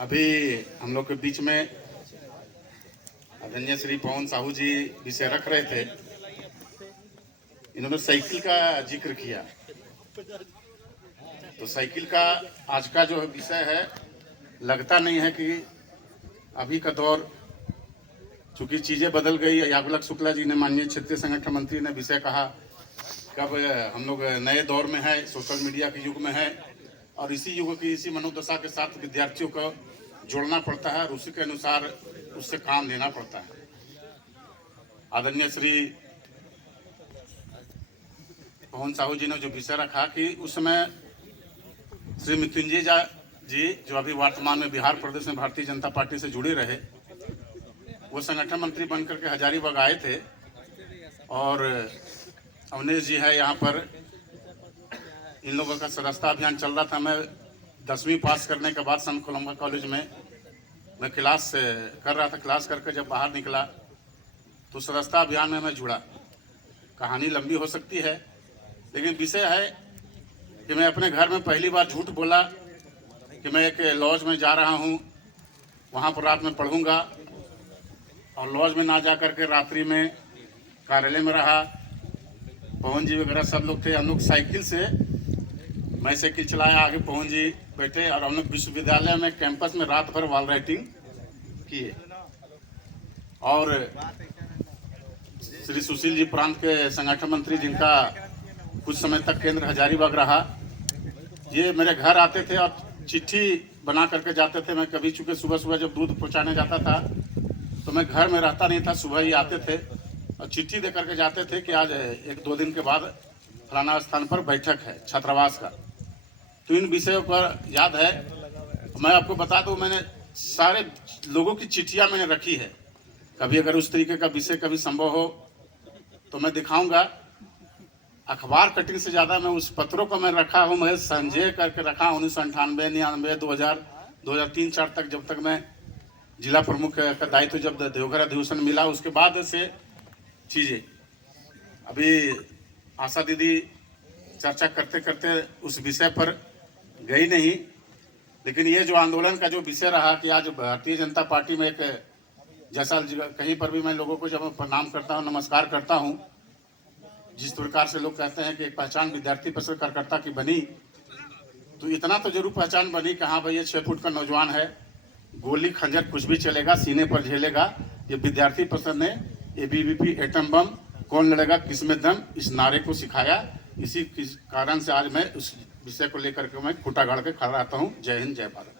अभी हम लोग के बीच में आदरणीय श्री पवन साहू जी विषय रख रहे थे। इन्होंने साइकिल का जिक्र किया, तो साइकिल का आज का जो विषय है, लगता नहीं है कि अभी का दौर, चूंकि चीजें बदल गई। यागुलक शुक्ला जी ने, माननीय क्षेत्रीय संगठन मंत्री ने विषय कहा, कब हम लोग नए दौर में है, सोशल मीडिया के युग में है, और इसी युग की इसी मनोदशा के साथ विद्यार्थियों को जोड़ना पड़ता है और उसी के अनुसार उससे काम लेना पड़ता है। आदरणीय श्री पवन साहू जी ने जो विषय रखा कि उस समय श्री मृत्युंजय जी जो अभी वर्तमान में बिहार प्रदेश में भारतीय जनता पार्टी से जुड़े रहे, वो संगठन मंत्री बनकर के हजारीबाग आए थे। और अवनेश जी है यहाँ पर, इन लोगों का सदस्यता अभियान चल रहा था। मैं 10वीं पास करने के बाद संत कोलंबा कॉलेज में मैं क्लास कर रहा था। क्लास करके जब बाहर निकला तो सदस्यता अभियान में मैं जुड़ा। कहानी लंबी हो सकती है, लेकिन विषय है कि मैं अपने घर में पहली बार झूठ बोला कि मैं एक लॉज में जा रहा हूँ, वहाँ पर रात में पढ़ूंगा, और लॉज में ना जा कर के रात्रि में कार्यालय में रहा। पवन जी वगैरह सब लोग थे। हम लोग साइकिल से, मैं साइकिल चलाया, आगे पवन जी बैठे, और हम लोग विश्वविद्यालय में कैंपस में रात भर वॉल राइटिंग किए। और श्री सुशील जी प्रांत के संगठन मंत्री, जिनका कुछ समय तक केंद्र हजारीबाग रहा, ये मेरे घर आते थे और चिट्ठी बना करके जाते थे। मैं कभी, चूँकि सुबह सुबह जब दूध पहुँचाने जाता था तो मैं घर में रहता नहीं था, सुबह ही आते थे और चिट्ठी दे करके जाते थे कि आज 1-2 दिन के बाद फलाना स्थान पर बैठक है छात्रावास का। तो इन विषयों पर याद है, मैं आपको बता दूं, मैंने सारे लोगों की चिट्ठियां मैंने रखी है। कभी अगर उस तरीके का विषय कभी संभव हो तो मैं दिखाऊंगा। अखबार कटिंग से ज़्यादा मैं उस पत्रों को मैं रखा हूँ, मैं संजय करके रखा 1998, 99, 2000, 2003-04 तक, जब तक मैं जिला प्रमुख का दायित्व जब देवघर अधिवेशन मिला, उसके बाद से चीज़ें। अभी आशा दीदी चर्चा करते करते उस विषय पर गई नहीं, लेकिन ये जो आंदोलन का जो विषय रहा कि आज भारतीय जनता पार्टी में एक, जैसा कहीं पर भी मैं लोगों को जब प्रणाम करता हूँ, नमस्कार करता हूँ, जिस प्रकार से लोग कहते हैं कि एक पहचान विद्यार्थी परिषद कार्यकर्ता की बनी, तो इतना तो जरूर पहचान बनी कि हाँ भाई, ये 6 फुट का नौजवान है, गोली खंजर कुछ भी चलेगा, सीने पर झेलेगा। ये विद्यार्थी परिषद ने एबीवीपी एटम बम कौन लड़ेगा किसमें दम, इस नारे को सिखाया। इसी कारण से आज मैं उस विषय को लेकर के मैं खूंटा गाड़ के खड़ा रहता हूँ। जय हिंद, जय भारत।